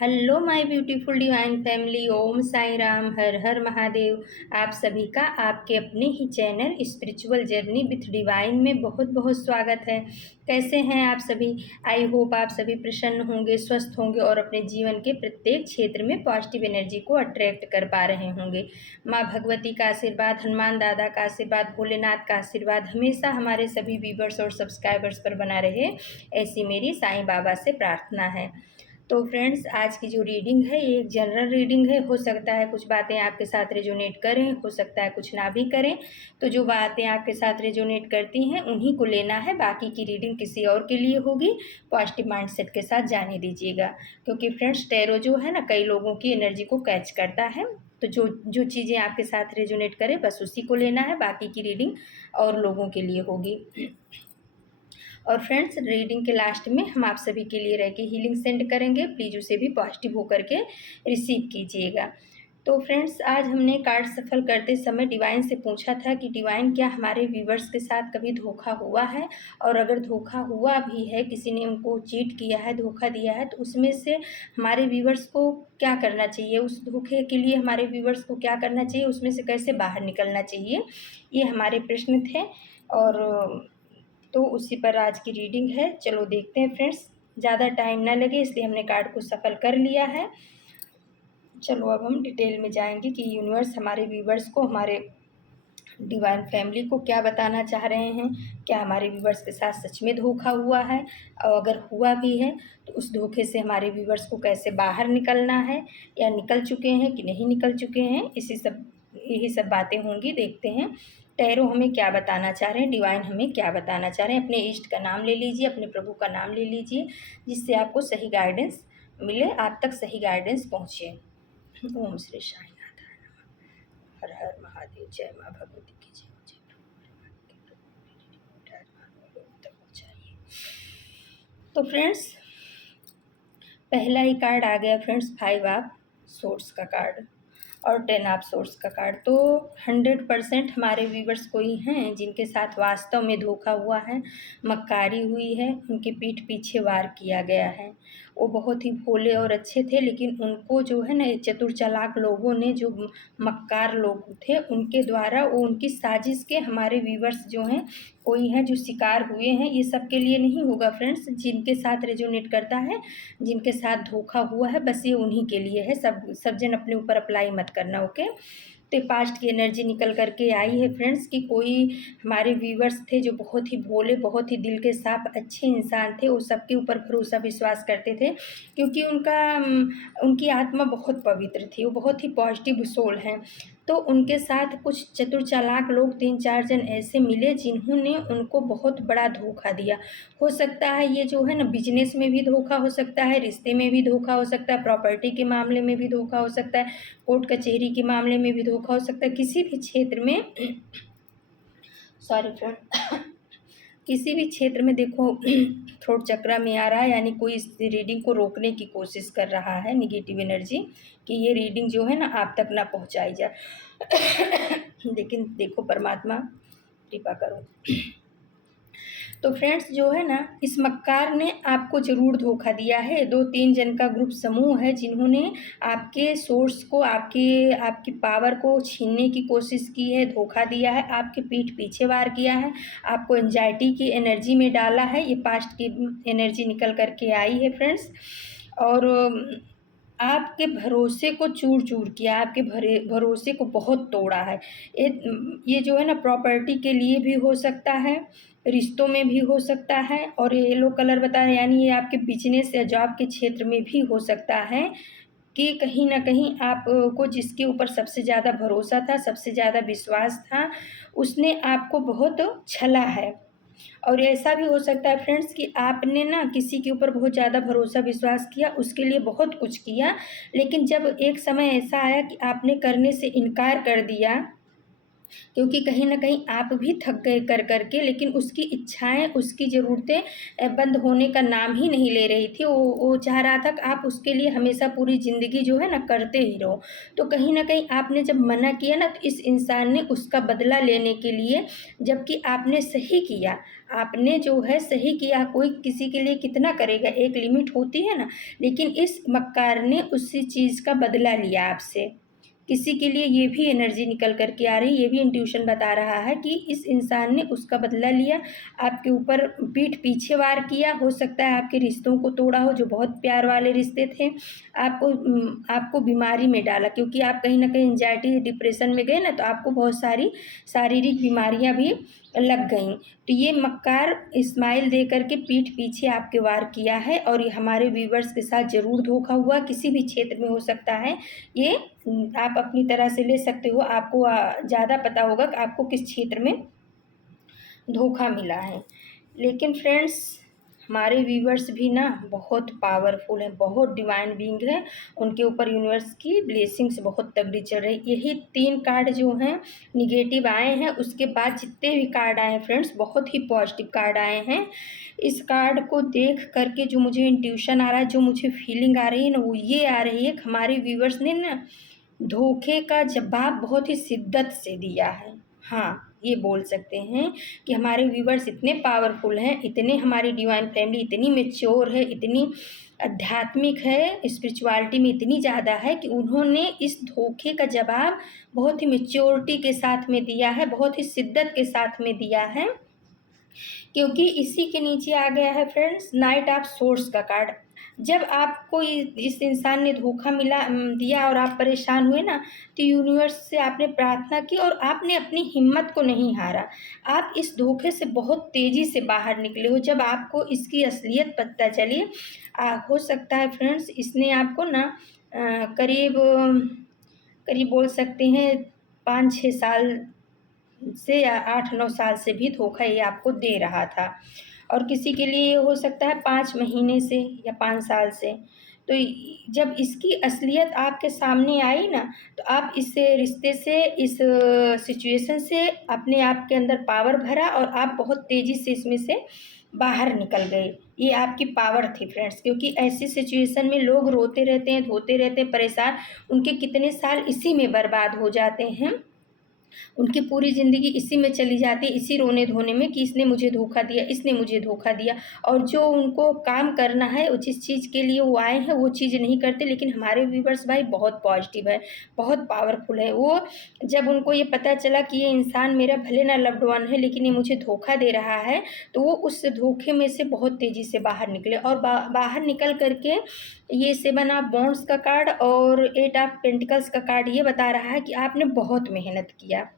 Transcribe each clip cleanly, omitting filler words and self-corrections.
Hello my beautiful divine family. Om Sai Ram, Har Har Mahadev. आप सभी का आपके अपने ही channel spiritual journey with divine में बहुत बहुत स्वागत है। कैसे हैं आप सभी? आई होप आप सभी प्रसन्न होंगे, स्वस्थ होंगे और अपने जीवन के प्रत्येक क्षेत्र में पॉजिटिव एनर्जी को अट्रैक्ट कर पा रहे होंगे। माँ भगवती का आशीर्वाद, हनुमान दादा का आशीर्वाद, भोलेनाथ का आशीर्वाद हमेशा हमारे सभी व्यूवर्स और सब्सक्राइबर्स पर बना रहे, ऐसी मेरी साईं बाबा से प्रार्थना है। तो फ्रेंड्स, आज की जो रीडिंग है ये एक जनरल रीडिंग है। हो सकता है कुछ बातें आपके साथ रेजोनेट करें, हो सकता है कुछ ना भी करें। तो जो बातें आपके साथ रेजोनेट करती हैं उन्हीं को लेना है, बाकी की रीडिंग किसी और के लिए होगी। पॉजिटिव माइंडसेट के साथ जाने दीजिएगा, क्योंकि फ्रेंड्स टैरो जो है ना कई लोगों की एनर्जी को कैच करता है। तो जो जो चीज़ें आपके साथ रेजोनेट करें बस उसी को लेना है, बाकी की रीडिंग और लोगों के लिए होगी। और फ्रेंड्स, रीडिंग के लास्ट में हम आप सभी के लिए रह के हीलिंग सेंड करेंगे, प्लीज़ उसे भी पॉजिटिव होकर के रिसीव कीजिएगा। तो फ्रेंड्स, आज हमने कार्ड सफल करते समय डिवाइन से पूछा था कि डिवाइन, क्या हमारे व्यूवर्स के साथ कभी धोखा हुआ है, और अगर धोखा हुआ भी है, किसी ने उनको चीट किया है, धोखा दिया है, तो उसमें से हमारे व्यूवर्स को क्या करना चाहिए, उस धोखे के लिए हमारे व्यूवर्स को क्या करना चाहिए, उसमें से कैसे बाहर निकलना चाहिए, ये हमारे प्रश्न थे। और तो उसी पर आज की रीडिंग है। चलो देखते हैं फ्रेंड्स, ज़्यादा टाइम ना लगे इसलिए हमने कार्ड को सफल कर लिया है। चलो अब हम डिटेल में जाएंगे कि यूनिवर्स हमारे व्यूवर्स को, हमारे डिवाइन फैमिली को क्या बताना चाह रहे हैं। क्या हमारे व्यूवर्स के साथ सच में धोखा हुआ है, और अगर हुआ भी है तो उस धोखे से हमारे व्यूवर्स को कैसे बाहर निकलना है, या निकल चुके हैं कि नहीं निकल चुके हैं, यही सब बातें होंगी। देखते हैं टैरो हमें क्या बताना चाह रहे हैं, डिवाइन हमें क्या बताना चाह रहे हैं। अपने इष्ट का नाम ले लीजिए, अपने प्रभु का नाम ले लीजिए, जिससे आपको सही गाइडेंस मिले, आप तक सही गाइडेंस पहुँचे। ओम श्री साई नाथाय नमः। हर हर महादेव। जय माँ भगवती की जय। तो फ्रेंड्स, पहला ही कार्ड आ गया फ्रेंड्स, 5 ऑफ सोर्स का कार्ड और 10 ऑफ सोर्स का कार्ड। तो 100% हमारे व्यूवर्स कोई हैं जिनके साथ वास्तव में धोखा हुआ है, मक्कारी हुई है, उनकी पीठ पीछे वार किया गया है। वो बहुत ही भोले और अच्छे थे, लेकिन उनको जो है ना चतुर चालाक लोगों ने, जो मक्कार लोग थे, उनके द्वारा वो उनकी साजिश के हमारे व्यूवर्स जो हैं कोई हैं जो शिकार हुए हैं। ये सब के लिए नहीं होगा फ्रेंड्स, जिनके साथ रेजोनेट करता है, जिनके साथ धोखा हुआ है, बस ये उन्हीं के लिए है। सब जन अपने ऊपर अप्लाई मत करना, ओके। तो पास्ट की एनर्जी निकल करके आई है फ्रेंड्स कि कोई हमारे व्यूवर्स थे जो बहुत ही भोले, बहुत ही दिल के साफ अच्छे इंसान थे। वो सबके ऊपर भरोसा विश्वास करते थे, क्योंकि उनकी आत्मा बहुत पवित्र थी, वो बहुत ही पॉजिटिव सोल हैं। तो उनके साथ कुछ चतुर चालाक लोग 3-4 जन ऐसे मिले जिन्होंने उनको बहुत बड़ा धोखा दिया। हो सकता है ये जो है ना बिजनेस में भी धोखा हो सकता है, रिश्ते में भी धोखा हो सकता है, प्रॉपर्टी के मामले में भी धोखा हो सकता है, कोर्ट कचहरी के मामले में भी धोखा हो सकता है, किसी भी क्षेत्र में सॉरी फ्रेंड किसी भी क्षेत्र में देखो थ्रोट चक्रा में आ रहा है, यानी कोई इस रीडिंग को रोकने की कोशिश कर रहा है, निगेटिव एनर्जी, कि ये रीडिंग जो है ना आप तक ना पहुंचाई जाए। लेकिन देखो परमात्मा कृपा करो। तो फ्रेंड्स जो है ना, इस मक्कार ने आपको ज़रूर धोखा दिया है। 2-3 जन का ग्रुप समूह है जिन्होंने आपके सोर्स को, आपकी पावर को छीनने की कोशिश की है, धोखा दिया है, आपके पीठ पीछे वार किया है, आपको एंजाइटी की एनर्जी में डाला है। ये पास्ट की एनर्जी निकल करके आई है फ्रेंड्स। और आपके भरोसे को चूर चूर किया, आपके भरोसे को बहुत तोड़ा है। ये जो है ना प्रॉपर्टी के लिए भी हो सकता है, रिश्तों में भी हो सकता है, और ये येलो कलर बता रहे, यानी ये आपके बिजनेस या जॉब के क्षेत्र में भी हो सकता है कि कहीं ना कहीं आपको जिसके ऊपर सबसे ज़्यादा भरोसा था, सबसे ज़्यादा विश्वास था, उसने आपको बहुत छला है। और ऐसा भी हो सकता है फ्रेंड्स कि आपने ना किसी के ऊपर बहुत ज़्यादा भरोसा विश्वास किया, उसके लिए बहुत कुछ किया, लेकिन जब एक समय ऐसा आया कि आपने करने से इनकार कर दिया, क्योंकि कहीं न कहीं आप भी थक गए कर के, लेकिन उसकी इच्छाएँ, उसकी ज़रूरतें बंद होने का नाम ही नहीं ले रही थी। वो चाह रहा था कि आप उसके लिए हमेशा पूरी ज़िंदगी जो है ना करते ही रहो। तो कहीं न कहीं आपने जब मना किया ना, तो इस इंसान ने उसका बदला लेने के लिए, जबकि आपने सही किया, आपने जो है सही किया, कोई किसी के लिए कितना करेगा, एक लिमिट होती है ना, लेकिन इस मक्कार ने उसी चीज़ का बदला लिया आपसे। किसी के लिए ये भी एनर्जी निकल कर के आ रही है, ये भी इंट्यूशन बता रहा है कि इस इंसान ने उसका बदला लिया, आपके ऊपर पीठ पीछे वार किया, हो सकता है आपके रिश्तों को तोड़ा हो, जो बहुत प्यार वाले रिश्ते थे, आपको बीमारी में डाला, क्योंकि आप कहीं न कहीं एंग्जायटी, डिप्रेशन में गए ना, तो आपको बहुत सारी शारीरिक बीमारियाँ भी लग गईं। तो ये मक्कार स्माइल दे कर के पीठ पीछे आपके वार किया है, और ये हमारे व्यूअर्स के साथ ज़रूर धोखा हुआ, किसी भी क्षेत्र में हो सकता है ये। आप अपनी तरह से ले सकते हो, आपको ज़्यादा पता होगा कि आपको किस क्षेत्र में धोखा मिला है। लेकिन फ्रेंड्स, हमारे व्यूअर्स भी ना बहुत पावरफुल हैं, बहुत डिवाइन बीइंग है, उनके ऊपर यूनिवर्स की ब्लेसिंग्स बहुत तगड़ी चल रही। यही 3 कार्ड जो हैं निगेटिव आए हैं, उसके बाद जितने भी कार्ड आए हैं फ्रेंड्स, बहुत ही पॉजिटिव कार्ड आए हैं। इस कार्ड को देख कर के जो मुझे इंट्यूशन आ रहा है, जो मुझे फीलिंग आ रही है ना, वो ये आ रही है कि हमारे व्यूअर्स ने ना धोखे का जवाब बहुत ही शिद्दत से दिया है। हाँ, ये बोल सकते हैं कि हमारे व्यूअर्स इतने पावरफुल हैं, इतने, हमारी डिवाइन फैमिली इतनी मैच्योर है, इतनी आध्यात्मिक है, स्पिरिचुअलिटी में इतनी ज़्यादा है कि उन्होंने इस धोखे का जवाब बहुत ही मैच्योरिटी के साथ में दिया है, बहुत ही शिद्दत के साथ में दिया है। क्योंकि इसी के नीचे आ गया है फ्रेंड्स नाइट ऑफ सोर्स का कार्ड। जब आपको इस इंसान ने धोखा दिया और आप परेशान हुए ना, तो यूनिवर्स से आपने प्रार्थना की और आपने अपनी हिम्मत को नहीं हारा। आप इस धोखे से बहुत तेज़ी से बाहर निकले हो। जब आपको इसकी असलियत पता चली, हो सकता है फ्रेंड्स इसने आपको ना करीब करीब बोल सकते हैं 5-6 साल से या 8-9 साल से भी धोखा ये आपको दे रहा था, और किसी के लिए हो सकता है 5 महीने से या 5 साल से। तो जब इसकी असलियत आपके सामने आई ना, तो आप इस रिश्ते से, इस सिचुएशन से अपने आप के अंदर पावर भरा और आप बहुत तेज़ी से इसमें से बाहर निकल गए। ये आपकी पावर थी फ्रेंड्स, क्योंकि ऐसी सिचुएशन में लोग रोते रहते हैं, धोते रहते हैं, परेशान, उनके कितने साल इसी में बर्बाद हो जाते हैं। उनकी पूरी ज़िंदगी इसी में चली जाती है, इसी रोने-धोने में कि इसने मुझे धोखा दिया, इसने मुझे धोखा दिया। और जो उनको काम करना है, वो जिस चीज़ के लिए वो आए हैं, वो चीज़ नहीं करते। लेकिन हमारे व्यूअर्स भाई बहुत पॉजिटिव है, बहुत पावरफुल है। वो जब उनको ये पता चला कि ये इंसान मेरा भले ना लव्ड वन है, लेकिन ये मुझे धोखा दे रहा है, तो वो उस धोखे में से बहुत तेज़ी से बाहर निकले, और बाहर निकल कर के ये 7 ऑफ वॉन्ड्स का कार्ड और 8 ऑफ पेंटिकल्स का कार्ड ये बता रहा है कि आपने बहुत मेहनत किया।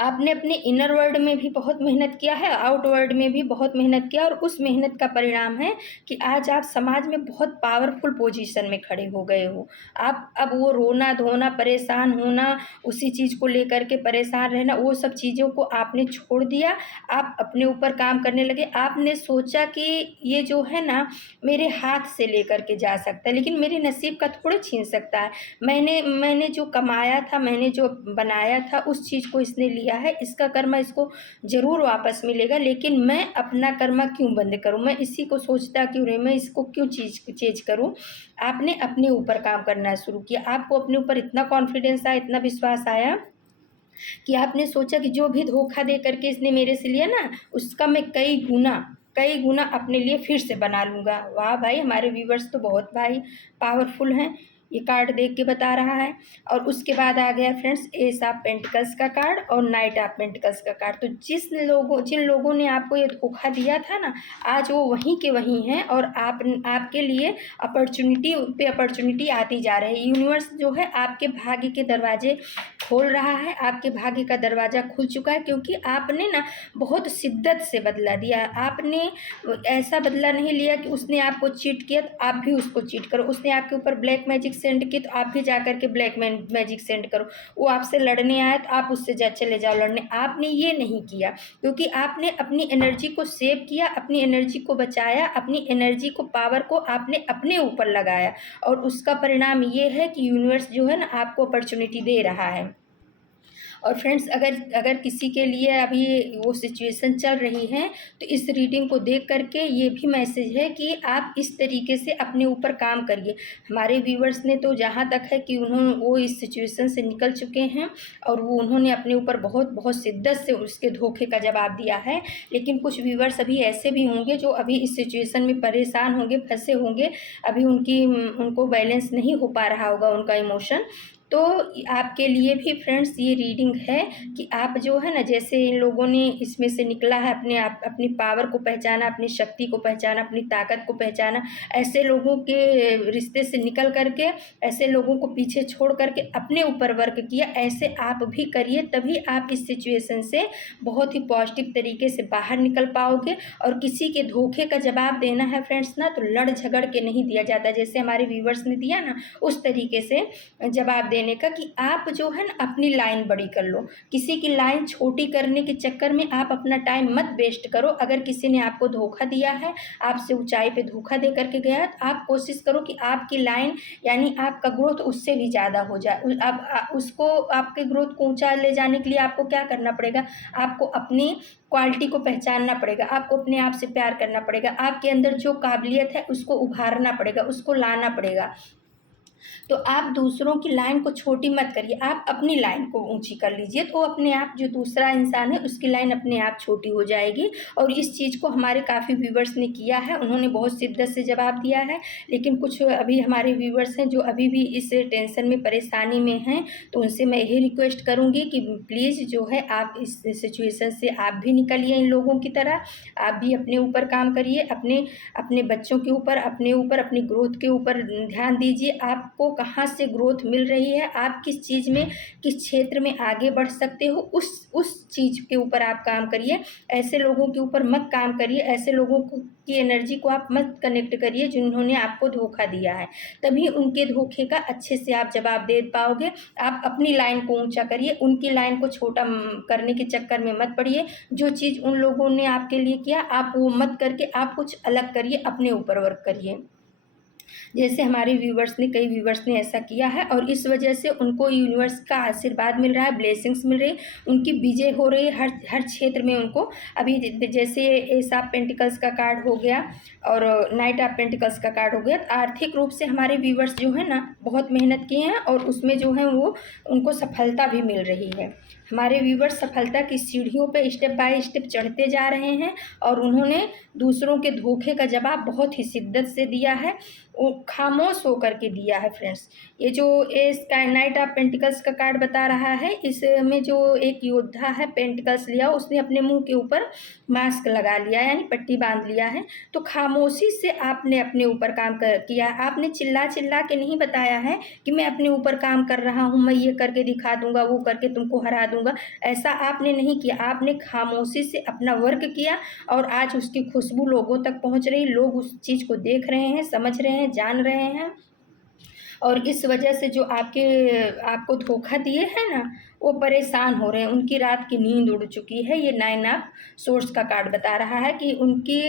आपने अपने इनर वर्ल्ड में भी बहुत मेहनत किया है, आउट वर्ल्ड में भी बहुत मेहनत किया, और उस मेहनत का परिणाम है कि आज आप समाज में बहुत पावरफुल पोजीशन में खड़े हो गए हो। आप अब वो रोना-धोना, परेशान होना, उसी चीज़ को लेकर के परेशान रहना, वो सब चीज़ों को आपने छोड़ दिया। आप अपने ऊपर काम करने लगे। आपने सोचा कि ये जो है ना मेरे हाथ से लेकर के जा सकता है, लेकिन मेरे नसीब का थोड़े छीन सकता है। मैंने जो कमाया था, मैंने जो बनाया था, उस चीज़ को इसने लिया है, इसका कर्मा इसको ज़रूर वापस मिलेगा, लेकिन मैं अपना कर्मा क्यों बंद करूँ? मैं इसी को सोचता क्यों रही? मैं इसको क्यों चेंज करूँ? आपने अपने ऊपर काम करना शुरू किया। आपको अपने ऊपर इतना कॉन्फिडेंस आया, इतना विश्वास आया कि आपने सोचा कि जो भी धोखा दे करके इसने मेरे से लिया ना, उसका मैं कई गुना अपने लिए फिर से बना लूँगा। वाह भाई! हमारे व्यूअर्स तो बहुत भाई पावरफुल हैं। ये कार्ड देख के बता रहा है। और उसके बाद आ गया फ्रेंड्स एस ऑफ पेंटिकल्स का कार्ड और नाइट ऑफ पेंटिकल्स का कार्ड। तो जिन लोगों ने आपको ये धोखा दिया था ना, आज वो वहीं के वहीं हैं, और आपके लिए अपॉर्चुनिटी पे अपॉर्चुनिटी आती जा रही है। यूनिवर्स जो है आपके भाग्य के दरवाजे खोल रहा है, आपके भाग्य का दरवाज़ा खुल चुका है, क्योंकि आपने ना बहुत शिद्दत से बदला दिया। आपने ऐसा बदला नहीं लिया कि उसने आपको चीट किया तो आप भी उसको चीट करो, उसने आपके ऊपर ब्लैक मैजिक सेंड की तो आप भी जा कर के ब्लैक मैजिक सेंड करो, वो आपसे लड़ने आया तो आप उससे चले जाओ लड़ने। आपने ये नहीं किया, क्योंकि आपने अपनी एनर्जी को सेव किया, अपनी एनर्जी को बचाया, अपनी एनर्जी को, पावर को आपने अपने ऊपर लगाया, और उसका परिणाम ये है कि यूनिवर्स जो है ना आपको अपॉर्चुनिटी दे रहा है। और फ्रेंड्स, अगर अगर किसी के लिए अभी वो सिचुएशन चल रही है तो इस रीडिंग को देख करके ये भी मैसेज है कि आप इस तरीके से अपने ऊपर काम करिए। हमारे व्यूवर्स ने तो जहाँ तक है कि वो इस सिचुएशन से निकल चुके हैं और उन्होंने अपने ऊपर बहुत बहुत शिद्दत से उसके धोखे का जवाब दिया है। लेकिन कुछ व्यूवर्स अभी ऐसे भी होंगे जो अभी इस सिचुएशन में परेशान होंगे, फंसे होंगे, अभी उनको बैलेंस नहीं हो पा रहा होगा उनका इमोशन। तो आपके लिए भी फ्रेंड्स ये रीडिंग है कि आप जो है ना, जैसे इन लोगों ने इसमें से निकला है, अपनी पावर को पहचाना, अपनी शक्ति को पहचाना, अपनी ताकत को पहचाना, ऐसे लोगों के रिश्ते से निकल करके, ऐसे लोगों को पीछे छोड़ करके अपने ऊपर वर्क किया। ऐसे आप भी करिए, तभी आप इस सिचुएशन से बहुत ही पॉजिटिव तरीके से बाहर निकल पाओगे। और किसी के धोखे का जवाब देना है फ्रेंड्स ना, तो लड़ झगड़ के नहीं दिया जाता, जैसे हमारे व्यूवर्स ने दिया ना, उस तरीके से जवाब देने का कि आप जो है ना अपनी लाइन बड़ी कर लो। किसी की लाइन छोटी करने के चक्कर में आप अपना टाइम मत वेस्ट करो। अगर किसी ने आपको धोखा दिया है, आपसे ऊंचाई पे धोखा दे करके गया है, तो आप कोशिश करो कि आपकी लाइन यानी आपका ग्रोथ उससे भी ज़्यादा हो जाए। अब उसको, आपके ग्रोथ को ऊंचा ले जाने के लिए आपको क्या करना पड़ेगा? आपको अपनी क्वालिटी को पहचानना पड़ेगा, आपको अपने आप से प्यार करना पड़ेगा, आपके अंदर जो काबिलियत है उसको उभारना पड़ेगा, उसको लाना पड़ेगा। तो आप दूसरों की लाइन को छोटी मत करिए, आप अपनी लाइन को ऊंची कर लीजिए, तो अपने आप जो दूसरा इंसान है उसकी लाइन अपने आप छोटी हो जाएगी। और इस चीज़ को हमारे काफ़ी व्यूवर्स ने किया है, उन्होंने बहुत शिद्दत से जवाब दिया है। लेकिन कुछ अभी हमारे व्यूवर्स हैं जो अभी भी इस टेंशन में, परेशानी में हैं, तो उनसे मैं यही रिक्वेस्ट करूँगी कि प्लीज़ जो है आप इस सिचुएशन से आप भी निकलिए इन लोगों की तरह। आप भी अपने ऊपर काम करिए, अपने अपने बच्चों के ऊपर, अपने ऊपर, अपनी ग्रोथ के ऊपर ध्यान दीजिए। आपको कहाँ से ग्रोथ मिल रही है, आप किस चीज़ में, किस क्षेत्र में आगे बढ़ सकते हो, उस चीज़ के ऊपर आप काम करिए। ऐसे लोगों के ऊपर मत काम करिए, ऐसे लोगों की एनर्जी को आप मत कनेक्ट करिए जिन्होंने आपको धोखा दिया है। तभी उनके धोखे का अच्छे से आप जवाब दे पाओगे। आप अपनी लाइन को ऊंचा करिए, उनकी लाइन को छोटा करने के चक्कर में मत पड़िए। जो चीज़ उन लोगों ने आपके लिए किया, आप वो मत करके आप कुछ अलग करिए, अपने ऊपर वर्क करिए। जैसे हमारे व्यूवर्स ने, कई व्यूवर्स ने ऐसा किया है और इस वजह से उनको यूनिवर्स का आशीर्वाद मिल रहा है, ब्लेसिंग्स मिल रही है, उनकी विजय हो रही है हर क्षेत्र में उनको। अभी जैसे एस ऑफ पेंटिकल्स का कार्ड हो गया और नाइट ऑफ पेंटिकल्स का कार्ड हो गया। तो आर्थिक रूप से हमारे व्यूवर्स जो है ना बहुत मेहनत किए हैं और उसमें जो है वो उनको सफलता भी मिल रही है। हमारे व्यूवर्स सफलता की सीढ़ियों पे स्टेप बाय स्टेप चढ़ते जा रहे हैं और उन्होंने दूसरों के धोखे का जवाब बहुत ही शिद्दत से दिया है, वो खामोश होकर के दिया है फ्रेंड्स। ये जो नाइट ऑफ पेंटिकल्स का कार्ड बता रहा है, इसमें जो एक योद्धा है पेंटिकल्स लिया, उसने अपने मुंह के ऊपर मास्क लगा लिया यानी पट्टी बांध लिया है। तो खामोशी से आपने अपने ऊपर काम किया। आपने चिल्ला चिल्ला के नहीं बताया है कि मैं अपने ऊपर काम कर रहा हूँ, मैं ये करके दिखा दूंगा, वो करके तुमको हरा दूंगा। ऐसा आपने नहीं किया, आपने खामोशी से अपना वर्क किया और आज उसकी खुशबू लोगों तक पहुँच रही, लोग उस चीज़ को देख रहे हैं, समझ रहे हैं, जान रहे हैं। और इस वजह से जो आपको धोखा दिए हैं ना, वो परेशान हो रहे हैं, उनकी रात की नींद उड़ चुकी है। ये 9 ऑफ सोर्ड्स का कार्ड बता रहा है कि उनकी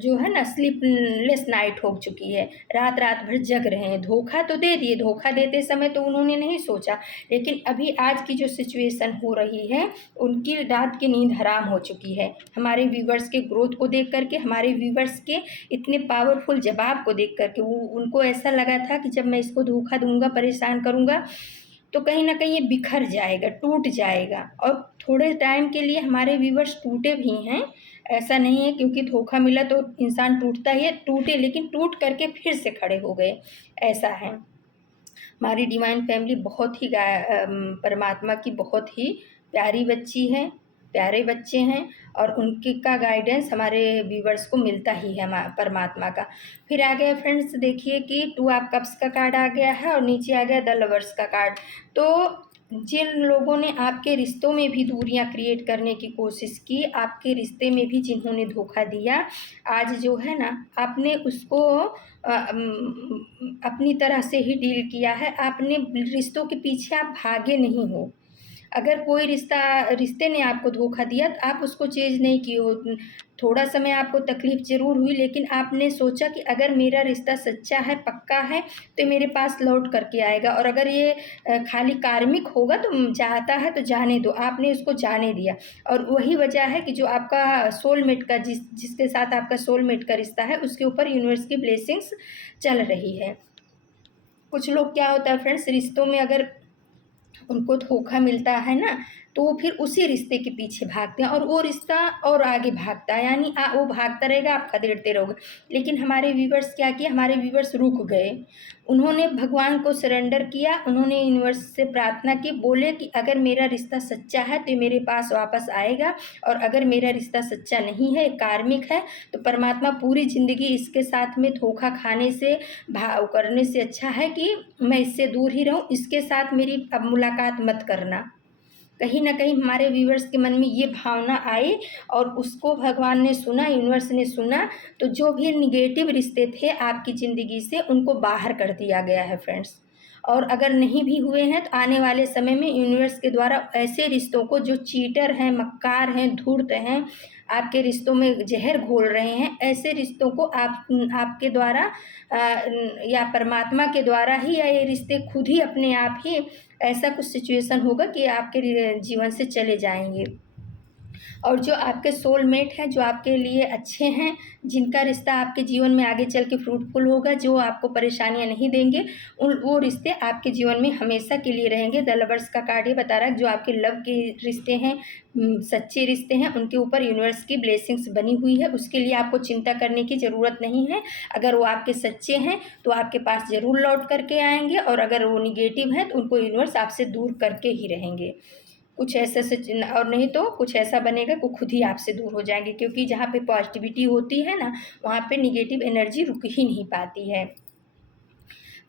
जो है ना स्लीपलेस नाइट हो चुकी है, रात रात भर जग रहे हैं। धोखा तो दे दिए, धोखा देते समय तो उन्होंने नहीं सोचा, लेकिन अभी आज की जो सिचुएशन हो रही है, उनकी रात की नींद हराम हो चुकी है। हमारे व्यूवर्स के ग्रोथ को देख करके, हमारे व्यूवर्स के इतने पावरफुल जवाब को देख करके उनको ऐसा लगा था कि जब मैं इसको धोखा दूंगा, परेशान करूंगा, तो कहीं ना कहीं ये बिखर जाएगा, टूट जाएगा। और थोड़े टाइम के लिए हमारे व्यूवर्स टूटे भी हैं, ऐसा नहीं है क्योंकि धोखा मिला तो इंसान टूटता ही है, टूटे लेकिन टूट करके फिर से खड़े हो गए, ऐसा है। हमारी डिवाइन फैमिली बहुत ही परमात्मा की बहुत ही प्यारी बच्ची है, प्यारे बच्चे हैं और उनके का गाइडेंस हमारे व्यूवर्स को मिलता ही है परमात्मा का। फिर आ गया फ्रेंड्स, देखिए कि 2 ऑफ कप्स का कार्ड आ गया है और नीचे आ गया द लवर्स का कार्ड। तो जिन लोगों ने आपके रिश्तों में भी दूरियां क्रिएट करने की कोशिश की, आपके रिश्ते में भी जिन्होंने धोखा दिया, आज जो है ना आपने उसको अपनी तरह से ही डील किया है। आपने रिश्तों के पीछे आप भागे नहीं हो, अगर कोई रिश्ते ने आपको धोखा दिया तो आप उसको चेंज नहीं किए हो। थोड़ा समय आपको तकलीफ़ ज़रूर हुई, लेकिन आपने सोचा कि अगर मेरा रिश्ता सच्चा है, पक्का है, तो मेरे पास लौट कर के आएगा, और अगर ये खाली कार्मिक होगा तो चाहता है तो जाने दो, आपने उसको जाने दिया। और वही वजह है कि जो आपका सोलमेट का जिसके साथ आपका सोलमेट का रिश्ता है, उसके ऊपर यूनिवर्स की ब्लेसिंग्स चल रही है। कुछ लोग क्या होता है फ्रेंड्स, रिश्तों में अगर उनको धोखा मिलता है ना, तो वो फिर उसी रिश्ते के पीछे भागते हैं, और वो रिश्ता और आगे भागता है, यानी वो भागता रहेगा, आप खदेड़ते रहोगे। लेकिन हमारे व्यूवर्स क्या किया, हमारे व्यूवर्स रुक गए, उन्होंने भगवान को सरेंडर किया, उन्होंने यूनिवर्स से प्रार्थना की, बोले कि अगर मेरा रिश्ता सच्चा है तो मेरे पास वापस आएगा, और अगर मेरा रिश्ता सच्चा नहीं है, कार्मिक है, तो परमात्मा पूरी ज़िंदगी इसके साथ में धोखा खाने से, भाव करने से अच्छा है कि मैं इससे दूर ही रहूं, इसके साथ मेरी अब मुलाकात मत करना। कहीं ना कहीं हमारे व्यूवर्स के मन में ये भावना आई, और उसको भगवान ने सुना, यूनिवर्स ने सुना, तो जो भी निगेटिव रिश्ते थे आपकी ज़िंदगी से, उनको बाहर कर दिया गया है फ्रेंड्स। और अगर नहीं भी हुए हैं तो आने वाले समय में यूनिवर्स के द्वारा ऐसे रिश्तों को, जो चीटर हैं, मक्कार हैं, धूर्त हैं, आपके रिश्तों में जहर घोल रहे हैं, ऐसे रिश्तों को आपके द्वारा या परमात्मा के द्वारा ही, या ये रिश्ते खुद ही अपने आप ही, ऐसा कुछ सिचुएशन होगा कि आपके जीवन से चले जाएंगे। और जो आपके सोलमेट हैं, जो आपके लिए अच्छे हैं, जिनका रिश्ता आपके जीवन में आगे चल के फ्रूटफुल होगा, जो आपको परेशानियां नहीं देंगे, वो रिश्ते आपके जीवन में हमेशा के लिए रहेंगे। द लवर्स का कार्ड ये बता रहा है, जो आपके लव के रिश्ते हैं, सच्चे रिश्ते हैं, उनके ऊपर यूनिवर्स की ब्लेसिंग्स बनी हुई है, उसके लिए आपको चिंता करने की ज़रूरत नहीं है। अगर वो आपके सच्चे हैं तो आपके पास ज़रूर लौट करके आएंगे, और अगर वो निगेटिव हैं तो उनको यूनिवर्स आपसे दूर करके ही रहेंगे। कुछ ऐसा और नहीं तो कुछ ऐसा बनेगा कि खुद ही आपसे दूर हो जाएंगे, क्योंकि जहाँ पे पॉजिटिविटी होती है ना, वहाँ पे निगेटिव एनर्जी रुक ही नहीं पाती है।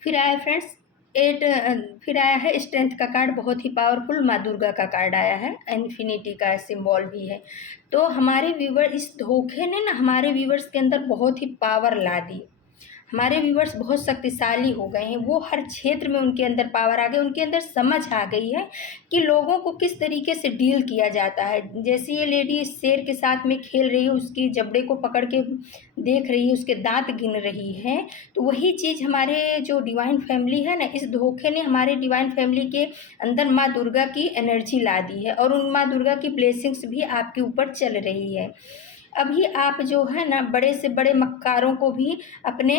फिर आया फ्रेंड्स फिर आया है स्ट्रेंथ का कार्ड, बहुत ही पावरफुल माँ दुर्गा का कार्ड आया है, इन्फिनिटी का सिंबल भी है। तो हमारे व्यूवर, इस धोखे ने ना हमारे व्यूवर्स के अंदर बहुत ही पावर ला दी। हमारे व्यूवर्स बहुत शक्तिशाली हो गए हैं, वो हर क्षेत्र में उनके अंदर पावर आ गई, उनके अंदर समझ आ गई है कि लोगों को किस तरीके से डील किया जाता है। जैसे ये लेडी शेर के साथ में खेल रही है, उसकी जबड़े को पकड़ के देख रही है, उसके दांत गिन रही है, तो वही चीज़ हमारे जो डिवाइन फैमिली है ना, इस धोखे ने हमारे डिवाइन फैमिली के अंदर माँ दुर्गा की एनर्जी ला दी है, और उन माँ दुर्गा की ब्लेसिंग्स भी आपके ऊपर चल रही है। अभी आप जो है ना, बड़े से बड़े मक्कारों को भी अपने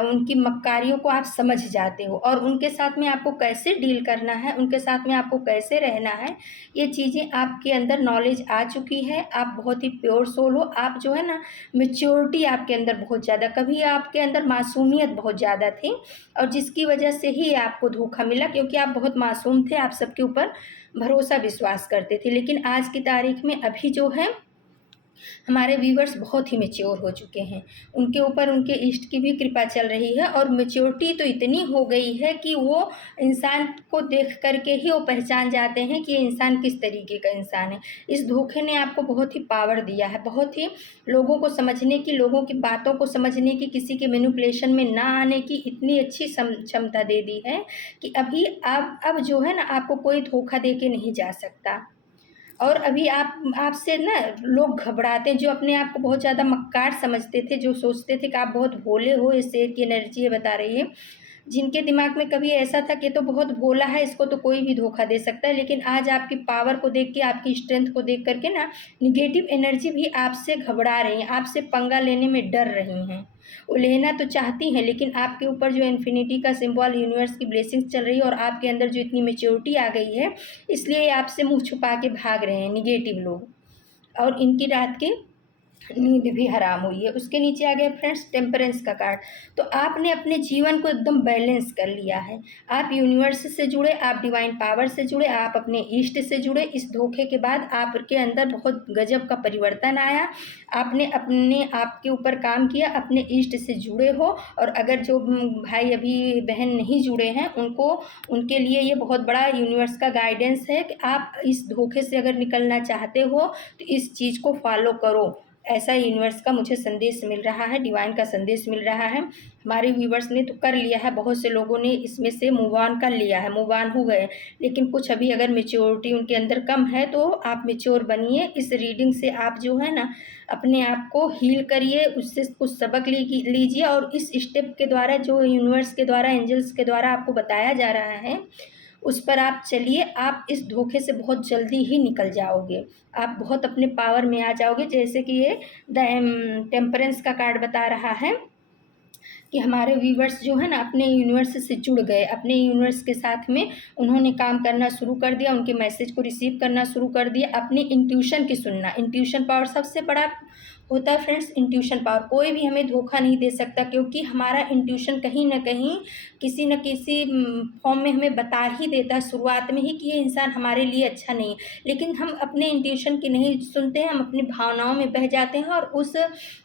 उनकी मक्कारियों को आप समझ जाते हो, और उनके साथ में आपको कैसे डील करना है, उनके साथ में आपको कैसे रहना है, ये चीज़ें आपके अंदर नॉलेज आ चुकी है। आप बहुत ही प्योर सोल हो, आप जो है ना, मेच्योरिटी आपके अंदर बहुत ज़्यादा, कभी आपके अंदर मासूमियत बहुत ज़्यादा थी, और जिसकी वजह से ही आपको धोखा मिला, क्योंकि आप बहुत मासूम थे, आप सबके ऊपर भरोसा विश्वास करते थे। लेकिन आज की तारीख में अभी जो है, हमारे व्यूवर्स बहुत ही मैच्योर हो चुके हैं, उनके ऊपर उनके इष्ट की भी कृपा चल रही है, और मैच्योरिटी तो इतनी हो गई है कि वो इंसान को देख करके ही वो पहचान जाते हैं कि ये इंसान किस तरीके का इंसान है। इस धोखे ने आपको बहुत ही पावर दिया है, बहुत ही लोगों को समझने की, लोगों की बातों को समझने की, किसी के मैनिपुलेशन में ना आने की इतनी अच्छी क्षमता दे दी है कि अभी अब जो है ना, आपको कोई धोखा दे के नहीं जा सकता। और अभी आपसे ना लोग घबराते हैं, जो अपने आप को बहुत ज़्यादा मक्कार समझते थे, जो सोचते थे कि आप बहुत भोले हो, ये शेर की एनर्जी है बता रही है, जिनके दिमाग में कभी ऐसा था कि तो बहुत भोला है, इसको तो कोई भी धोखा दे सकता है, लेकिन आज आपकी पावर को देख के, आपकी स्ट्रेंथ को देख करके ना, निगेटिव एनर्जी भी आपसे घबरा रही हैं, आपसे पंगा लेने में डर रही हैं। वो लेना तो चाहती हैं, लेकिन आपके ऊपर जो इन्फिनिटी का सिंबल, यूनिवर्स की ब्लेसिंग्स चल रही है, और आपके अंदर जो इतनी मेच्योरिटी आ गई है, इसलिए आपसे मुंह छुपा के भाग रहे हैं निगेटिव लोग, और इनकी रात की नींद भी हराम हुई है। उसके नीचे आ गया फ्रेंड्स टेम्परेंस का कार्ड। तो आपने अपने जीवन को एकदम बैलेंस कर लिया है, आप यूनिवर्स से जुड़े, आप डिवाइन पावर से जुड़े, आप अपने ईष्ट से जुड़े। इस धोखे के बाद आपके अंदर बहुत गजब का परिवर्तन आया, आपने अपने आप के ऊपर काम किया, अपने ईष्ट से जुड़े हो। और अगर जो भाई अभी बहन नहीं जुड़े हैं, उनके लिए ये बहुत बड़ा यूनिवर्स का गाइडेंस है कि आप इस धोखे से अगर निकलना चाहते हो तो इस चीज़ को फॉलो करो। ऐसा यूनिवर्स का मुझे संदेश मिल रहा है, डिवाइन का संदेश मिल रहा है। हमारे व्यूवर्स ने तो कर लिया है, बहुत से लोगों ने इसमें से मूव ऑन कर लिया है, मूव ऑन हो गए, लेकिन कुछ अभी अगर मेच्योरिटी उनके अंदर कम है तो आप मेच्योर बनिए। इस रीडिंग से आप जो है ना अपने आप को हील करिए, उससे कुछ सबक लीजिए और इस स्टेप के द्वारा जो यूनिवर्स के द्वारा, एंजल्स के द्वारा आपको बताया जा रहा है उस पर आप चलिए। आप इस धोखे से बहुत जल्दी ही निकल जाओगे, आप बहुत अपने पावर में आ जाओगे। जैसे कि ये द टेम्परेंस का कार्ड बता रहा है कि हमारे व्यूवर्स जो है ना अपने यूनिवर्स से जुड़ गए, अपने यूनिवर्स के साथ में उन्होंने काम करना शुरू कर दिया, उनके मैसेज को रिसीव करना शुरू कर दिया, अपनी इंट्यूशन की सुनना। इंट्यूशन पावर सबसे बड़ा होता है फ्रेंड्स, इंट्यूशन पावर। कोई भी हमें धोखा नहीं दे सकता, क्योंकि हमारा इंट्यूशन कहीं ना कहीं किसी न किसी फॉर्म में हमें बता ही देता है शुरुआत में ही कि ये इंसान हमारे लिए अच्छा नहीं है। लेकिन हम अपने इंट्यूशन की नहीं सुनते हैं, हम अपनी भावनाओं में बह जाते हैं और उस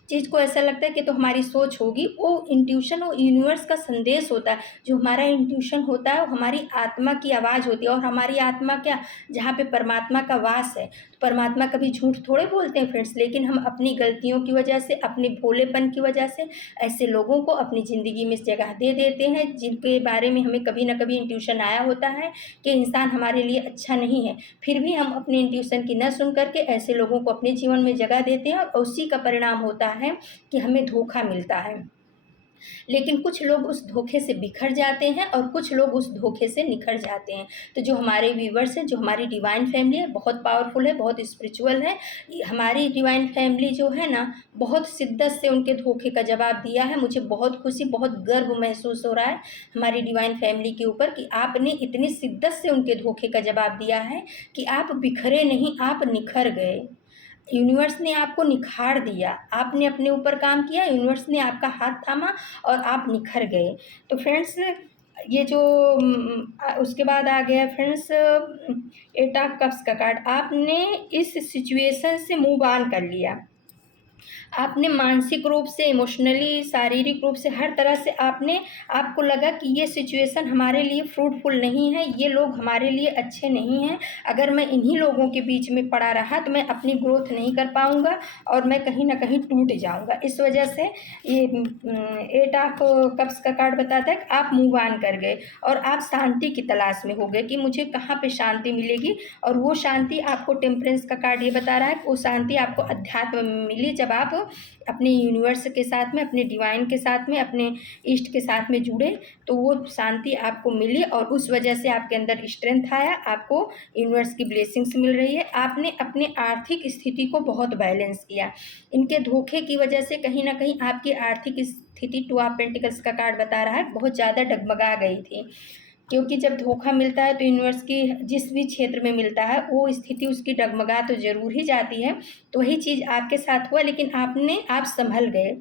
चीज़ को ऐसा लगता है कि तो हमारी सोच होगी। वो इंट्यूशन वो यूनिवर्स का संदेश होता है। जो हमारा इंट्यूशन होता है वो हमारी आत्मा की आवाज़ होती है, और हमारी आत्मा क्या, जहाँ पे परमात्मा का वास है। तो परमात्मा कभी झूठ थोड़े बोलते हैं फ्रेंड्स, लेकिन हम अपनी गलतियों की वजह से, अपने भोलेपन की वजह से ऐसे लोगों को अपनी ज़िंदगी में जगह दे देते हैं जिनके बारे में हमें कभी ना कभी इंट्यूशन आया होता है कि इंसान हमारे लिए अच्छा नहीं है। फिर भी हम अपने इंट्यूशन की न सुन करके ऐसे लोगों को अपने जीवन में जगह देते हैं, और उसी का परिणाम होता है कि हमें धोखा मिलता है। लेकिन कुछ लोग उस धोखे से बिखर जाते हैं और कुछ लोग उस धोखे से निखर जाते हैं। तो जो हमारे व्यूवर्स हैं, जो हमारी डिवाइन फैमिली है, बहुत पावरफुल है, बहुत स्पिरिचुअल है। हमारी डिवाइन फैमिली जो है ना बहुत शिद्दत से उनके धोखे का जवाब दिया है। मुझे बहुत खुशी, बहुत गर्व महसूस हो रहा है हमारी डिवाइन फैमिली के ऊपर कि आपने इतनी शिद्दत से उनके धोखे का जवाब दिया है कि आप बिखरे नहीं, आप निखर गए। यूनिवर्स ने आपको निखार दिया, आपने अपने ऊपर काम किया, यूनिवर्स ने आपका हाथ थामा और आप निखर गए। तो फ्रेंड्स ये जो उसके बाद आ गया फ्रेंड्स एट ऑफ कप्स का कार्ड। आपने इस सिचुएशन से मूव ऑन कर लिया। आपने मानसिक रूप से, इमोशनली, शारीरिक रूप से, हर तरह से आपको लगा कि ये सिचुएशन हमारे लिए फ्रूटफुल नहीं है, ये लोग हमारे लिए अच्छे नहीं हैं। अगर मैं इन्हीं लोगों के बीच में पड़ा रहा तो मैं अपनी ग्रोथ नहीं कर पाऊंगा और मैं कहीं ना कहीं टूट जाऊंगा। इस वजह से ये एट ऑफ कप्स का कार्ड बताता है कि आप मूव ऑन कर गए और आप शांति की तलाश में हो गए कि मुझे कहाँ पे शांति मिलेगी। और वो शांति आपको, टेम्परेंस का कार्ड ये बता रहा है कि वो शांति आपको अध्यात्म में मिली जब आप अपने यूनिवर्स के साथ में, अपने डिवाइन के साथ में, अपने इष्ट के साथ में जुड़े, तो वो शांति आपको मिली और उस वजह से आपके अंदर स्ट्रेंथ आया, आपको यूनिवर्स की ब्लेसिंग्स मिल रही है। आपने अपने आर्थिक स्थिति को बहुत बैलेंस किया। इनके धोखे की वजह से कहीं ना कहीं आपकी आर्थिक स्थिति, टू ऑफ पेंटिकल्स का कार्ड बता रहा है, बहुत ज़्यादा डगमगा गई थी। क्योंकि जब धोखा मिलता है तो यूनिवर्स की जिस भी क्षेत्र में मिलता है वो स्थिति उसकी डगमगा तो जरूर ही जाती है। तो वही चीज़ आपके साथ हुआ, लेकिन आप संभल गए।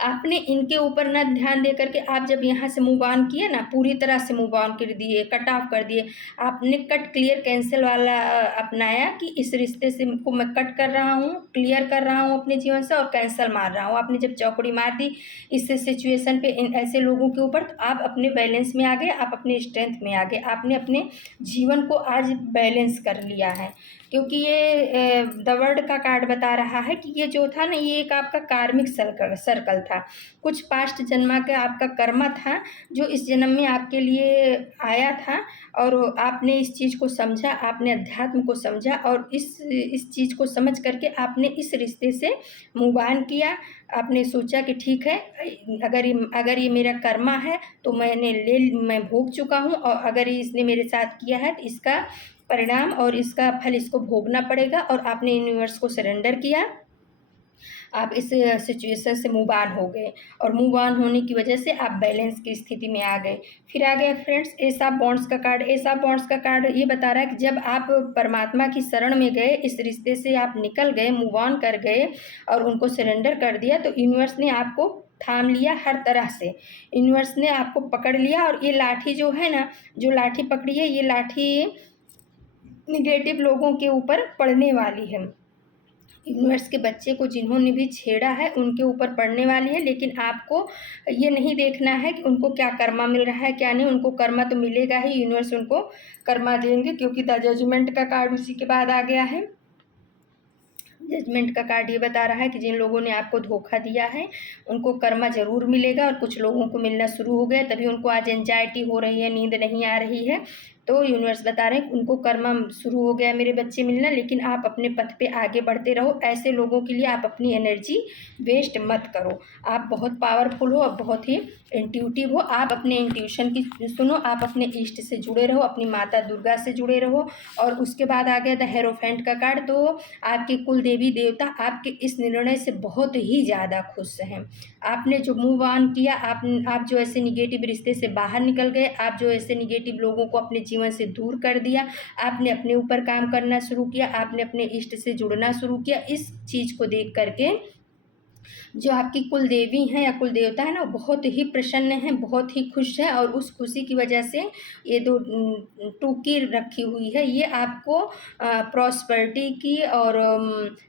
आपने इनके ऊपर ना ध्यान दे करके आप जब यहाँ से मूव ऑन किए ना, पूरी तरह से मूव ऑन कर दिए, कट ऑफ कर दिए। आपने कट क्लियर कैंसिल वाला अपनाया कि इस रिश्ते से को मैं कट कर रहा हूँ, क्लियर कर रहा हूँ अपने जीवन से और कैंसिल मार रहा हूँ। आपने जब चौकड़ी मार दी इस सिचुएशन पे, इन ऐसे लोगों के ऊपर, तो आप अपने बैलेंस में आ गए, आप अपने स्ट्रेंथ में आ गए। आपने अपने जीवन को आज बैलेंस कर लिया है। क्योंकि ये द वर्ल्ड का कार्ड बता रहा है कि ये जो था ना, ये एक आपका कार्मिक सर्कल था। कुछ पास्ट जन्मा का आपका कर्मा था जो इस जन्म में आपके लिए आया था, और आपने इस चीज़ को समझा, आपने अध्यात्म को समझा और इस चीज़ को समझ करके आपने इस रिश्ते से मूव ऑन किया। आपने सोचा कि ठीक है, अगर ये मेरा कर्मा है तो मैं भोग चुका हूँ, और अगर इसने मेरे साथ किया है तो इसका परिणाम और इसका फल इसको भोगना पड़ेगा। और आपने यूनिवर्स को सरेंडर किया, आप इस सिचुएशन से मूव ऑन हो गए, और मूव ऑन होने की वजह से आप बैलेंस की स्थिति में आ गए। फिर आ गया फ्रेंड्स एस ऑफ बॉन्ड्स का कार्ड। एस ऑफ बॉन्ड्स का कार्ड ये बता रहा है कि जब आप परमात्मा की शरण में गए, इस रिश्ते से आप निकल गए, मूव ऑन कर गए और उनको सरेंडर कर दिया, तो यूनिवर्स ने आपको थाम लिया हर तरह से। यूनिवर्स ने आपको पकड़ लिया, और ये लाठी जो है ना, जो लाठी पकड़ी है, ये लाठी निगेटिव लोगों के ऊपर पड़ने वाली है। यूनिवर्स के बच्चे को जिन्होंने भी छेड़ा है उनके ऊपर पड़ने वाली है। लेकिन आपको ये नहीं देखना है कि उनको क्या कर्मा मिल रहा है क्या नहीं। उनको कर्मा तो मिलेगा ही, यूनिवर्स उनको कर्मा देंगे, क्योंकि द जजमेंट का कार्ड उसी के बाद आ गया है। जजमेंट का कार्ड ये बता रहा है कि जिन लोगों ने आपको धोखा दिया है उनको कर्मा ज़रूर मिलेगा, और कुछ लोगों को मिलना शुरू हो गया, तभी उनको आज एंजाइटी हो रही है, नींद नहीं आ रही है। तो यूनिवर्स बता रहे हैं कि उनको कर्मा शुरू हो गया मेरे बच्चे मिलना, लेकिन आप अपने पथ पे आगे बढ़ते रहो। ऐसे लोगों के लिए आप अपनी एनर्जी वेस्ट मत करो। आप बहुत पावरफुल हो और बहुत ही इंट्यूटिव हो। आप अपने इंट्यूशन की सुनो, आप अपने इष्ट से जुड़े रहो, अपनी माता दुर्गा से जुड़े रहो। और उसके बाद आ गया था हेरोफेंट का कार्ड। तो आपके कुल देवी देवता आपके इस निर्णय से बहुत ही ज़्यादा खुश हैं। आपने जो मूव ऑन किया, आप जो ऐसे निगेटिव रिश्ते से बाहर निकल गए, आप जो ऐसे निगेटिव लोगों को अपने जीवन से दूर कर दिया, आपने अपने ऊपर काम करना शुरू किया, आपने अपने इष्ट से जुड़ना शुरू किया। इस चीज़ को देख करके जो आपकी कुल देवी हैं या कुल देवता है ना, बहुत ही प्रसन्न हैं, बहुत ही खुश हैं। और उस खुशी की वजह से ये दो टूकी रखी हुई है, ये आपको प्रॉस्पेरिटी की और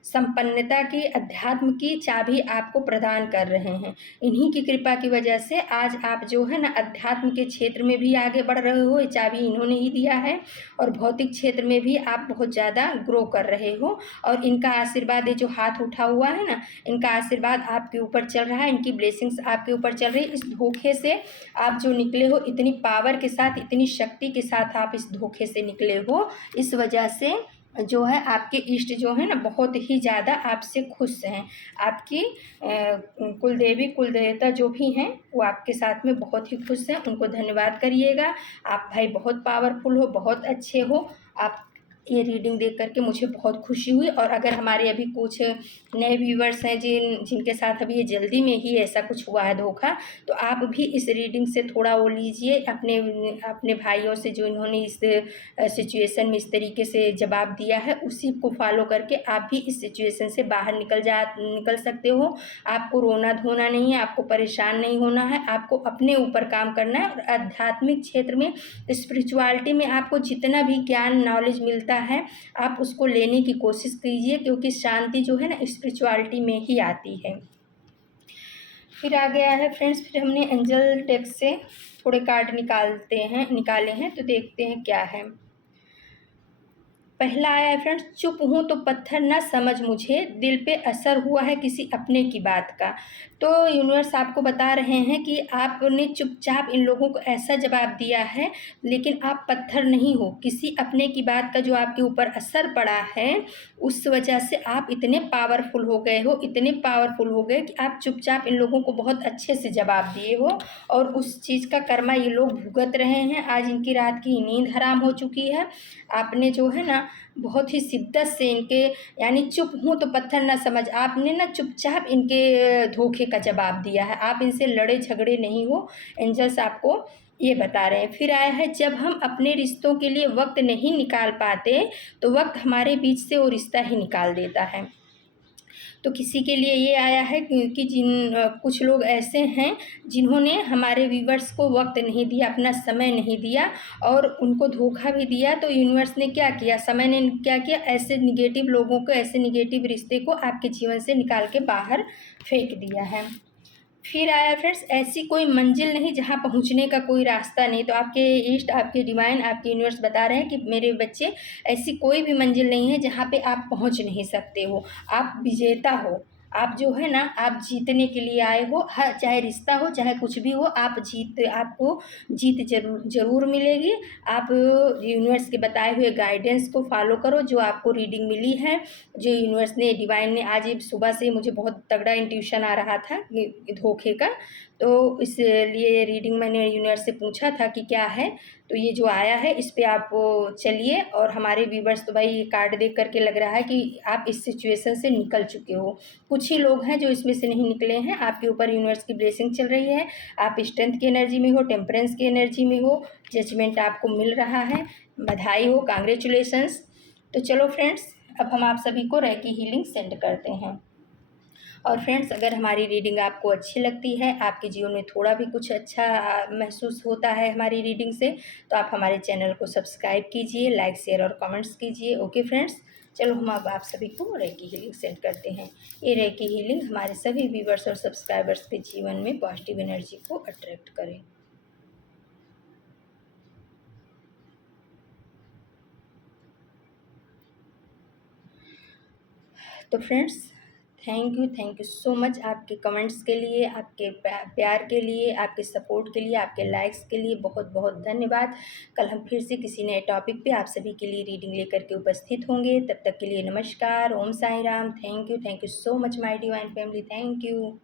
संपन्नता की, अध्यात्म की चाबी आपको प्रदान कर रहे हैं। इन्हीं की कृपा की वजह से आज आप जो है ना अध्यात्म के क्षेत्र में भी आगे बढ़ रहे हो, ये चाबी इन्होंने ही दिया है। और भौतिक क्षेत्र में भी आप बहुत ज़्यादा ग्रो कर रहे हो। और इनका आशीर्वाद, ये जो हाथ उठा हुआ है ना, इनका आशीर्वाद आपके ऊपर चल रहा है, इनकी ब्लेसिंग्स आपके ऊपर चल रही है। इस धोखे से आप जो निकले हो, इतनी पावर के साथ, इतनी शक्ति के साथ आप इस धोखे से निकले हो, इस वजह से जो है आपके इष्ट जो है ना बहुत ही ज़्यादा आपसे खुश हैं। आपकी कुल देवी कुल देवता जो भी हैं वो आपके साथ में बहुत ही खुश हैं, उनको धन्यवाद करिएगा। आप भाई बहुत पावरफुल हो, बहुत अच्छे हो। आप ये रीडिंग देख करके मुझे बहुत खुशी हुई। और अगर हमारे अभी कुछ नए व्यूवर्स हैं जिनके साथ अभी ये जल्दी में ही ऐसा कुछ हुआ है धोखा, तो आप भी इस रीडिंग से थोड़ा वो लीजिए अपने अपने भाइयों से, जो इन्होंने इस सिचुएशन में इस तरीके से जवाब दिया है, उसी को फॉलो करके आप भी इस सिचुएशन से बाहर निकल सकते हो। आपको रोना धोना नहीं है, आपको परेशान नहीं होना है, आपको अपने ऊपर काम करना है। और आध्यात्मिक क्षेत्र में, स्पिरिचुअलिटी में आपको जितना भी ज्ञान नॉलेज मिलता है, आप उसको लेने की कोशिश कीजिए, क्योंकि शांति जो है ना स्पिरिचुअलिटी में ही आती है। फिर आ गया है फ्रेंड्स, फिर हमने एंजल टेक्स्ट से थोड़े कार्ड निकाले हैं, तो देखते हैं क्या है। पहला आया है फ्रेंड्स, चुप हूँ तो पत्थर न समझ मुझे, दिल पे असर हुआ है किसी अपने की बात का। तो यूनिवर्स आपको बता रहे हैं कि आपने चुपचाप इन लोगों को ऐसा जवाब दिया है, लेकिन आप पत्थर नहीं हो। किसी अपने की बात का जो आपके ऊपर असर पड़ा है, उस वजह से आप इतने पावरफुल हो गए हो, इतने पावरफुल हो गए कि आप चुपचाप इन लोगों को बहुत अच्छे से जवाब दिए हो। और उस चीज़ का कर्मा ये लोग भुगत रहे हैं। आज इनकी रात की नींद हराम हो चुकी है। आपने जो है ना बहुत ही शिद्दत से इनके, यानी चुप हूँ तो पत्थर ना समझ, आपने ना चुपचाप इनके धोखे का जवाब दिया है। आप इनसे लड़े झगड़े नहीं हो, एंजल्स आपको ये बता रहे हैं। फिर आया है, जब हम अपने रिश्तों के लिए वक्त नहीं निकाल पाते तो वक्त हमारे बीच से वो रिश्ता ही निकाल देता है। तो किसी के लिए ये आया है कि कुछ लोग ऐसे हैं जिन्होंने हमारे व्यूवर्स को वक्त नहीं दिया, अपना समय नहीं दिया और उनको धोखा भी दिया। तो यूनिवर्स ने क्या किया, समय ने क्या किया, ऐसे निगेटिव लोगों को, ऐसे निगेटिव रिश्ते को आपके जीवन से निकाल के बाहर फेंक दिया है। फिर आया फ्रेंड्स, ऐसी कोई मंजिल नहीं जहाँ पहुँचने का कोई रास्ता नहीं। तो आपके ईस्ट, आपके डिवाइन, आपके यूनिवर्स बता रहे हैं कि मेरे बच्चे, ऐसी कोई भी मंजिल नहीं है जहाँ पे आप पहुँच नहीं सकते हो। आप विजेता हो। आप जो है ना, आप जीतने के लिए आए हो। हर, चाहे रिश्ता हो, चाहे कुछ भी हो, आपको जीत जरूर मिलेगी। आप यूनिवर्स के बताए हुए गाइडेंस को फॉलो करो, जो आपको रीडिंग मिली है, जो यूनिवर्स ने, डिवाइन ने, आज ये सुबह से मुझे बहुत तगड़ा इंट्यूशन आ रहा था धोखे का। तो इसलिए रीडिंग मैंने यूनिवर्स से पूछा था कि क्या है, तो ये जो आया है इस पे आप चलिए। और हमारे व्यूवर्स, तो भाई ये कार्ड देख करके लग रहा है कि आप इस सिचुएशन से निकल चुके हो। कुछ ही लोग हैं जो इसमें से नहीं निकले हैं। आपके ऊपर यूनिवर्स की ब्लेसिंग चल रही है, आप स्ट्रेंथ की एनर्जी में हो, टेम्परेंस की एनर्जी में हो, जजमेंट आपको मिल रहा है। बधाई हो, कांग्रेचुलेशंस। तो चलो फ्रेंड्स, अब हम आप सभी को रेकी हीलिंग सेंड करते हैं। और फ्रेंड्स, अगर हमारी रीडिंग आपको अच्छी लगती है, आपके जीवन में थोड़ा भी कुछ अच्छा महसूस होता है हमारी रीडिंग से, तो आप हमारे चैनल को सब्सक्राइब कीजिए, लाइक शेयर और कमेंट्स कीजिए। ओके फ्रेंड्स, चलो हम अब आप सभी को रेकी हीलिंग सेंड करते हैं। ये रेकी हीलिंग हमारे सभी व्यूवर्स और सब्सक्राइबर्स के जीवन में पॉजिटिव एनर्जी को अट्रैक्ट करें। तो friends, thank you so much आपके कमेंट्स के लिए, आपके प्यार के लिए, आपके सपोर्ट के लिए, आपके लाइक्स के लिए बहुत बहुत धन्यवाद। कल हम फिर से किसी नए टॉपिक पे आप सभी के लिए रीडिंग लेकर के उपस्थित होंगे। तब तक के लिए नमस्कार, Om Sai Ram. Thank you so much my divine family. Thank you.